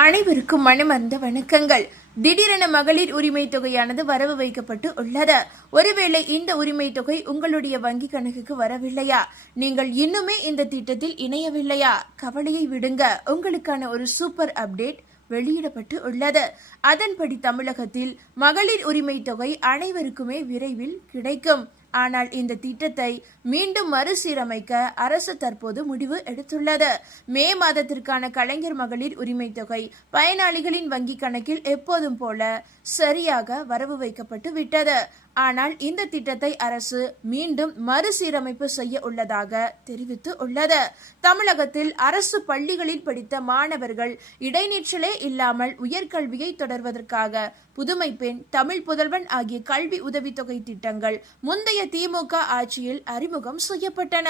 அனைவருக்கும் மனமார்ந்த வணக்கங்கள். திடீரென மகளிர் உரிமை தொகையானது வரவு வைக்கப்பட்டு உள்ளது. ஒருவேளை இந்த உரிமை தொகை உங்களுடைய வங்கி கணக்குக்கு வரவில்லையா, நீங்கள் இன்னுமே இந்த திட்டத்தில் இணையவில்லையா, கவலையை விடுங்க. உங்களுக்கான ஒரு சூப்பர் அப்டேட் வெளியிடப்பட்டு உள்ளது. அதன்படி தமிழகத்தில் மகளிர் உரிமை தொகை அனைவருக்குமே விரைவில் கிடைக்கும். ஆனால் இந்த திட்டத்தை மீண்டும் மறுசீரமைக்க அரசு தற்போது முடிவு எடுத்துள்ளது. மே மாதத்திற்கான கலைஞர் மகளிர் உரிமை தொகை பயனாளிகளின் வங்கி கணக்கில் எப்போதும் போல சரியாக வரவு வைக்கப்பட்டு விட்டது. ஆனால் இந்த திட்டத்தை அரசு மீண்டும் மறுசீரமைப்பு செய்ய உள்ளதாக தெரிவித்து உள்ளது. தமிழகத்தில் அரசு பள்ளிகளில் படித்த மாணவர்கள் இடைநிற்றலே இல்லாமல் உயர்கல்வியை தொடர்வதற்காக புதுமை பெண், தமிழ் புதல்வன் ஆகிய கல்வி உதவித்தொகை திட்டங்கள் முந்தைய திமுக ஆட்சியில் அறிமுகம் செய்யப்பட்டன.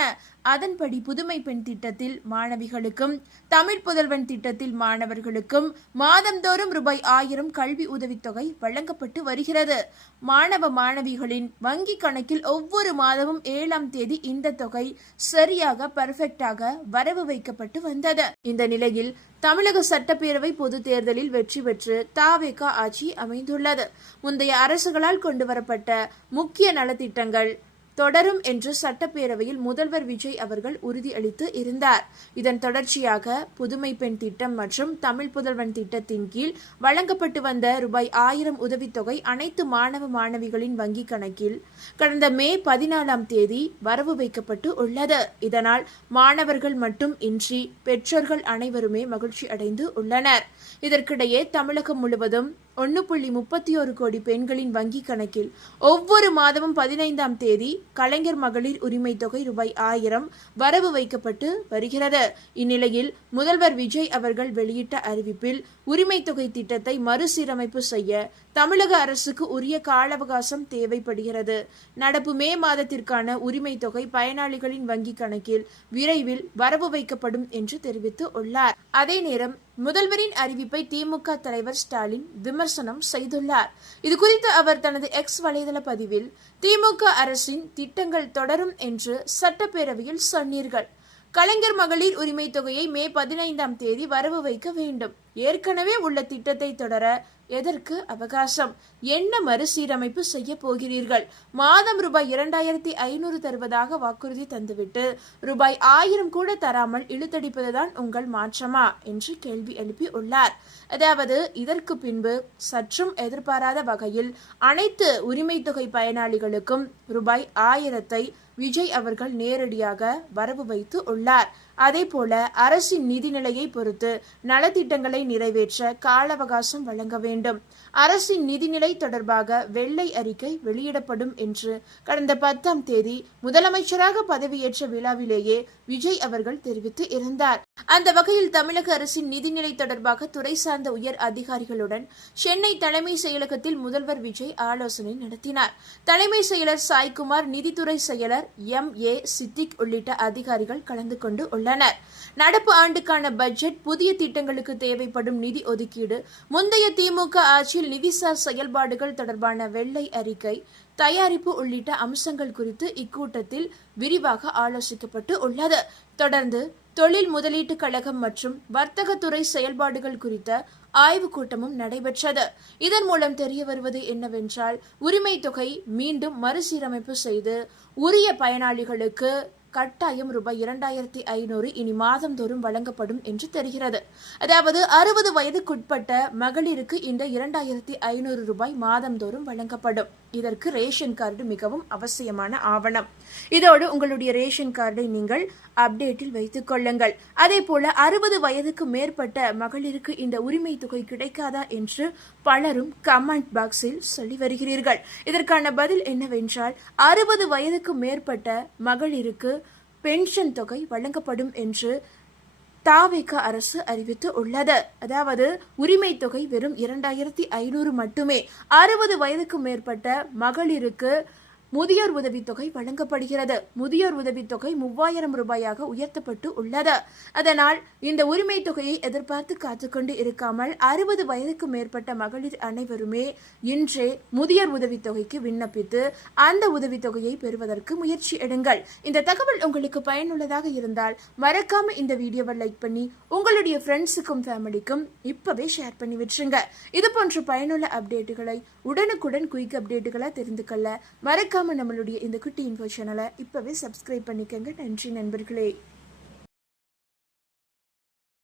அதன்படி புதுமை பெண் திட்டத்தில் மாணவிகளுக்கும், தமிழ் புதல்வன் திட்டத்தில் மாணவர்களுக்கும் மாதந்தோறும் ரூபாய் 1000 கல்வி உதவித்தொகை வழங்கப்பட்டு வருகிறது. மாணவிகளின் வங்கி கணக்கில் ஒவ்வொரு மாதமும் 7ஆம் தேதி இந்த தொகை சரியாக பர்ஃபெக்டாக வரவு வைக்கப்பட்டு வந்தது. இந்த நிலையில் தமிழக சட்டப்பேரவை பொது தேர்தலில் வெற்றி பெற்று தவேக ஆட்சி அமைந்துள்ளது. முந்தைய அரசுகளால் கொண்டுவரப்பட்ட முக்கிய நலத்திட்டங்கள் தொடரும் என்று சட்டப்பேரவையில் முதல்வர் விஜய் அவர்கள் உறுதியளித்து இருந்தார். இதன் தொடர்ச்சியாக புதுமை பெண் திட்டம் மற்றும் தமிழ் புதல்வன் திட்டத்தின் கீழ் வழங்கப்பட்டு வந்த ரூபாய் 1000 உதவித்தொகை அனைத்து மாணவிகளின் வங்கி கணக்கில் கடந்த மே 14ஆம் தேதி வரவு வைக்கப்பட்டு உள்ளது. இதனால் மாணவர்கள் மட்டும் இன்றி பெற்றோர்கள் அனைவருமே மகிழ்ச்சி அடைந்து உள்ளனர். இதற்கிடையே தமிழகம் முழுவதும் 1.31 கோடி பெண்களின் வங்கி கணக்கில் ஒவ்வொரு மாதமும் 15ஆம் தேதி கலைஞர் மகளிர் உரிமை தொகை ரூபாய் 1000 வரவு வைக்கப்பட்டு வருகிறது. இந்நிலையில் முதல்வர் விஜய் அவர்கள் வெளியிட்ட அறிவிப்பில் உரிமை தொகை திட்டத்தை மறுசீரமைப்பு செய்ய தமிழக அரசுக்கு உரிய கால அவகாசம் தேவைப்படுகிறது. நடப்பு மே மாதத்திற்கான உரிமை தொகை பயனாளிகளின் வங்கி கணக்கில் விரைவில் வரவு வைக்கப்படும் என்று தெரிவித்து உள்ளார். அதே நேரம் முதல்வரின் அறிவிப்பை திமுக தலைவர் ஸ்டாலின் விமர்சனம் செய்துள்ளார். இதுகுறித்து அவர் தனது எக்ஸ் வலைதள பதிவில், திமுக அரசின் திட்டங்கள் தொடரும் என்று சட்டப்பேரவையில் சொன்னீர்கள். கலைஞர் மகளிர் உரிமை தொகையை மே 15ஆம் தேதி வரவு வைக்க வேண்டும். ஏற்கனவே உள்ள திட்டத்தை தொடர எதற்கு அவகாசம்? என்ன மறுசீரமைப்பு செய்ய போகிறீர்கள்? மாதம் ரூபாய் 2500 தருவதாக வாக்குறுதி தந்துவிட்டு ரூபாய் 1000 கூட தராமல் இழுத்தடிப்பதுதான் உங்கள் மாற்றமா என்று கேள்வி எழுப்பி உள்ளார். அதாவது இதற்கு பின்பு சற்றும் எதிர்பாராத வகையில் அனைத்து உரிமை தொகை பயனாளிகளுக்கும் ரூபாய் 1000 விஜய் அவர்கள் நேரடியாக வரவு வைத்து உள்ளார். அதேபோல அரசின் நிதிநிலையை பொறுத்து நலத்திட்டங்களை நிறைவேற்ற கால அவகாசம் வழங்க வேண்டும். அரசின் நிதிநிலை தொடர்பாக வெள்ளை அறிக்கை வெளியிடப்படும் என்று கடந்த 10ஆம் தேதி முதலமைச்சராக பதவியேற்ற விழாவிலேயே விஜய் அவர்கள் தெரிவித்து இருந்தார். அந்த வகையில் தமிழக அரசின் நிதிநிலை தொடர்பாக துறை சார்ந்த உயர் அதிகாரிகளுடன் சென்னை தலைமை செயலகத்தில் முதல்வர் விஜய் ஆலோசனை நடத்தினார். தலைமை செயலர் சாய்குமார், நிதித்துறை செயலர் MA சித்திக் உள்ளிட்ட அதிகாரிகள் கலந்து கொண்டு உள்ளனர். நடப்பு ஆண்டுக்கான பட்ஜெட், புதிய திட்டங்களுக்கு தேவைப்படும் நிதி ஒதுக்கீடு, முந்தைய திமுக ஆட்சியில் நிதிசார் செயல்பாடுகள் தொடர்பான வெள்ளை அறிக்கை தயாரிப்பு உள்ளிட்ட அம்சங்கள் குறித்து இக்கூட்டத்தில் விரிவாக ஆலோசிக்கப்பட்டு உள்ளது. தொடர்ந்து தொழில் முதலீட்டு கழகம் மற்றும் வர்த்தகத்துறை செயல்பாடுகள் குறித்த ஆய்வுக் கூட்டமும் நடைபெற்றது. இதன் மூலம் தெரிய வருவது என்னவென்றால், உரிமை தொகை மீண்டும் மறுசீரமைப்பு செய்து உரிய பயனாளிகளுக்கு கட்டாயம் ரூபாய் 2500 இனி மாதந்தோறும் வழங்கப்படும் என்று தெரிகிறது. அதாவது 60 வயதுக்குட்பட்ட மகளிருக்கு இந்த 2500 ரூபாய் மாதந்தோறும் வழங்கப்படும். இதற்கு ரேஷன் கார்டு மிகவும் அவசியமான ஆவணம். இதோடு உங்களுடைய ரேஷன் கார்டை நீங்கள் அப்டேட்டில் வைத்துக் கொள்ளுங்கள். அதே போல 60 வயதுக்கு மேற்பட்ட மகளிருக்கு இந்த உரிமை தொகை கிடைக்காதா என்று பலரும் கமெண்ட் பாக்ஸில் சொல்லி வருகிறீர்கள். இதற்கான பதில் என்னவென்றால், 60 வயதுக்கு மேற்பட்ட மகளிருக்கு பென்ஷன் தொகை வழங்கப்படும் என்று தவேக அரசு அறிவித்து உள்ளது. அதாவது உரிமை தொகை வெறும் 2500 மட்டுமே. 60 வயதுக்கு மேற்பட்ட மகளிருக்கு முதியோர் உதவித்தொகை வழங்கப்படுகிறது. முதியோர் உதவித்தொகை 3000 ரூபாயாக உயர்த்தப்பட்டு உள்ளது. அதனால் இந்த உரிமை தொகையை எதிர்பார்த்து காத்துக்கொண்டு இருக்காமல் 60 வயதுக்கு மேற்பட்ட மகளிர் அனைவருமே இன்றே முதியோர் உதவித்தொகைக்கு விண்ணப்பித்து அந்த உதவித்தொகையை பெறுவதற்கு முயற்சி எடுங்கள். இந்த தகவல் உங்களுக்கு பயனுள்ளதாக இருந்தால் மறக்காம இந்த வீடியோவை லைக் பண்ணி உங்களுடைய ஃப்ரெண்ட்ஸுக்கும் ஃபேமிலிக்கும் இப்பவே ஷேர் பண்ணி விட்டுருங்க. இது போன்ற பயனுள்ள அப்டேட்டுகளை உடனுக்குடன் குயிக் அப்டேட்டுகளை தெரிந்து கொள்ள மறக்காம நம்மளுடைய இந்த குட்டி இன்ஃபோ சேனலை இப்பவே சப்ஸ்கிரைப் பண்ணிக்கங்க. நன்றி நண்பர்களே.